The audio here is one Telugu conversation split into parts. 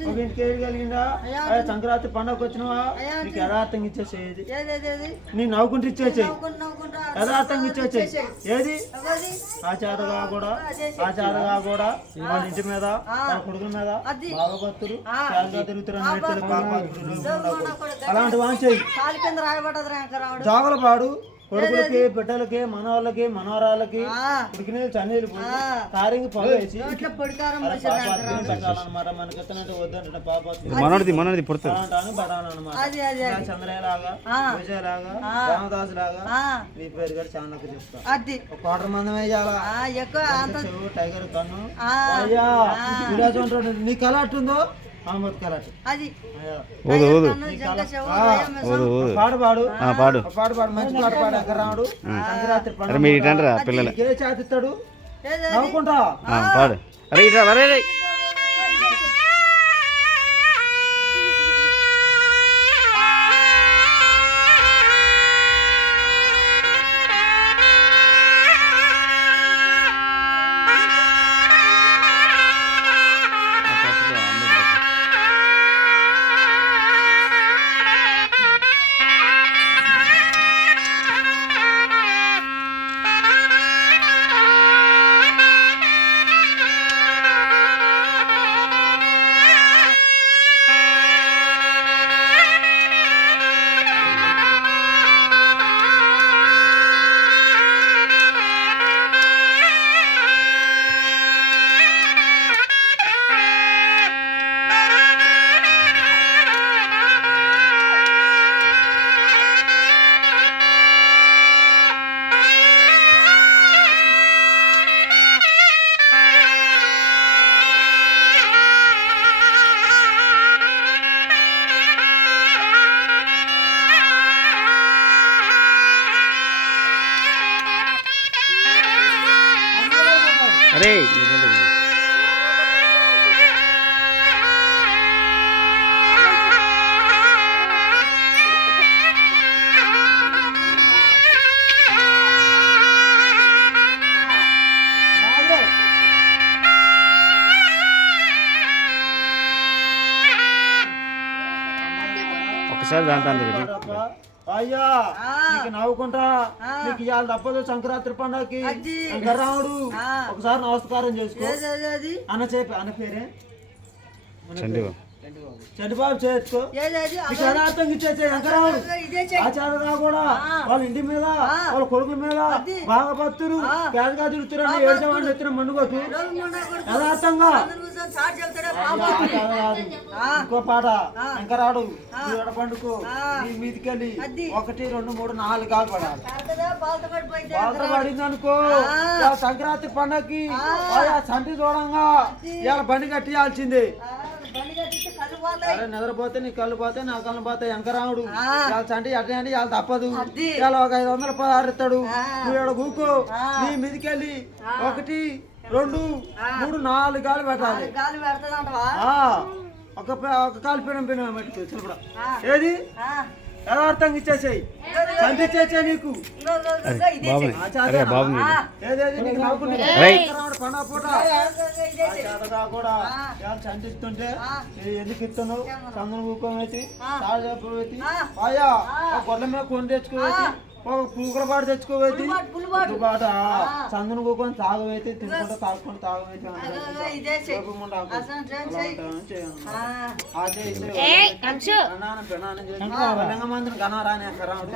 ఒక ఇంటికి అయ్యా. సంక్రాంతి పండగ వచ్చినవా? నీకు యథార్థంగా ఇచ్చేసేది? నీ నవ్వుకుంటూ ఇచ్చేసేయి. యథార్థంగా ఇచ్చేసేయి. చేసేయ్. ఏది? ఎవరిది? ఆ చేతగా కూడా ఆ చేతగా కూడా వాళ్ళ ఇంటి మీద వాళ్ళ కొడుకుల మీద కొడుకు. అలాంటి వాంచి చెయ్యి కొడుకులకి బిడ్డలకి మనవాళ్ళకి మనవరాళ్ళకి ఆ, ఉడికినీళ్ళు చన్నీళ్ళు. కారింగి పొగ వేసి నోట్లో పొడికారం అలా పోసాడు పాపాత్తులను పెట్టాలన్నమాట. మనకి ఎత్తనంటే వద్దంటే పడాలన్నమాట చంద్రయ్యలాగా. విజయలాగా. రామదాస్ లాగా ఆ, నీ పేరు కూడా చాలా చెప్తా. అది. కోటర్ మందం వేయాలా? టైగర్ కన్ను. అయ్యా నీ కళ అట్టుందో? అది. ఊదు పాడు మంచి సంక్రాంతి మీరు పిల్లలు. ఏ చేతిస్తాడు? నవ్వుకుంటా? ఆ, పాడు. అరే ఇట్రా అరే. అరే. ఒకసారి పాడప్పా. అయ్యా. నీకు నవ్వుకుంటా. నీకు ఇవాళ తప్పదు సంక్రాంతి పండగకి. రాముడు. ఒకసారి నమస్కారం చేసుకో అన్న చెప్పి అన్న పేరే చేసుకో ఇచ్చేసే కూడా. వాళ్ళ ఇంటి మీద. వాళ్ళ కొడుకుల మీద. బాగా భక్తులు. పేదగా మొండా కొడుకు. యథార్థంగా. ఇంకో పాట. ఈ పండుకు మీదికెళ్ళి. ఒకటి రెండు మూడు నాలుగు కాలు పడాలి. బాధ పడింది అనుకో ఆ. సంక్రాంతి పండగకి సంటి ఇవాళ బండి కట్టియాల్సిందే కళ్ళు పోతాయి. అరే నిద్రపోతే నీ కళ్ళు పోతే నా కళ్ళు పోతాయి వెంకరాముడు ఆ. ఇవాళ సంటి అట్టే అంటే ఇవాళ తప్పదు. ఇవాళ ఒక ఐదు వందల పదహారు ఇస్తాడు. నువ్వు ఆ. నీ మీదికెళ్ళి. ఒకటి రెండు. మూడు నాలుగు గాలి పెట్టాలి గాలి పెడతాదంటవా? ఒక ఒక కాలు పినం పినం పెట్టుకో. ఏది. యథార్థంగా ఇచ్చేసేయి చంపించేసే నీకు. ఏదేది నీకు. వెంకరాముడు పండగ పూట చేతగా కూడా చంటిస్తుంటే ఎందుకు ఇస్తున్నావు? చందన కూకం పెట్టి ఆ. తాడు చేపలు పెట్టి ఆ. అయ్యా ఆ. ఒక గొర్రెల మీద కొని తెచ్చుకోవేటి ఒక పూకల పాటు పులిబాటు. పాట ఆ. చందన కూకం తాగవేతి తినుకుంటా తాగుకుంటూ. ఆ. మందిని కనరాని ఎక్కరాడు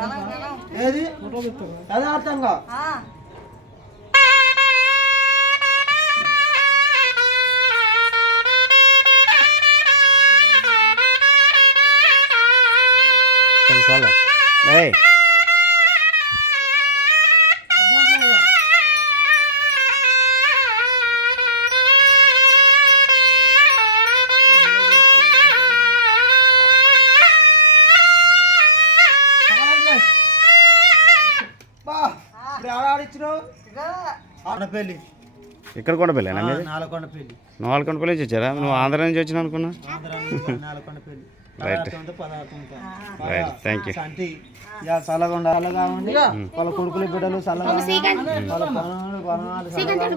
గలం, గలం. ఏది యథార్థంగా ఆ. చాలు చాలు ఏయ్ బా ఇప్పుడు ఆడాడిచ్చినావు ఇదిగో. ఆడపల్లి ఇక్కడ కొండపల్లి మీరు నాలుగు కొండపల్లి నుంచి వచ్చారా నువ్వు ఆంధ్ర నుంచి వచ్చిన అనుకున్నా? పదార్థంతో రైట్ థ్యాంక్ యూ చల్లగా ఉండాలి. వాళ్ళ కొడుకులు బిడ్డలు చల్లగా ఉండి, వాళ్ళ పనులు పనులు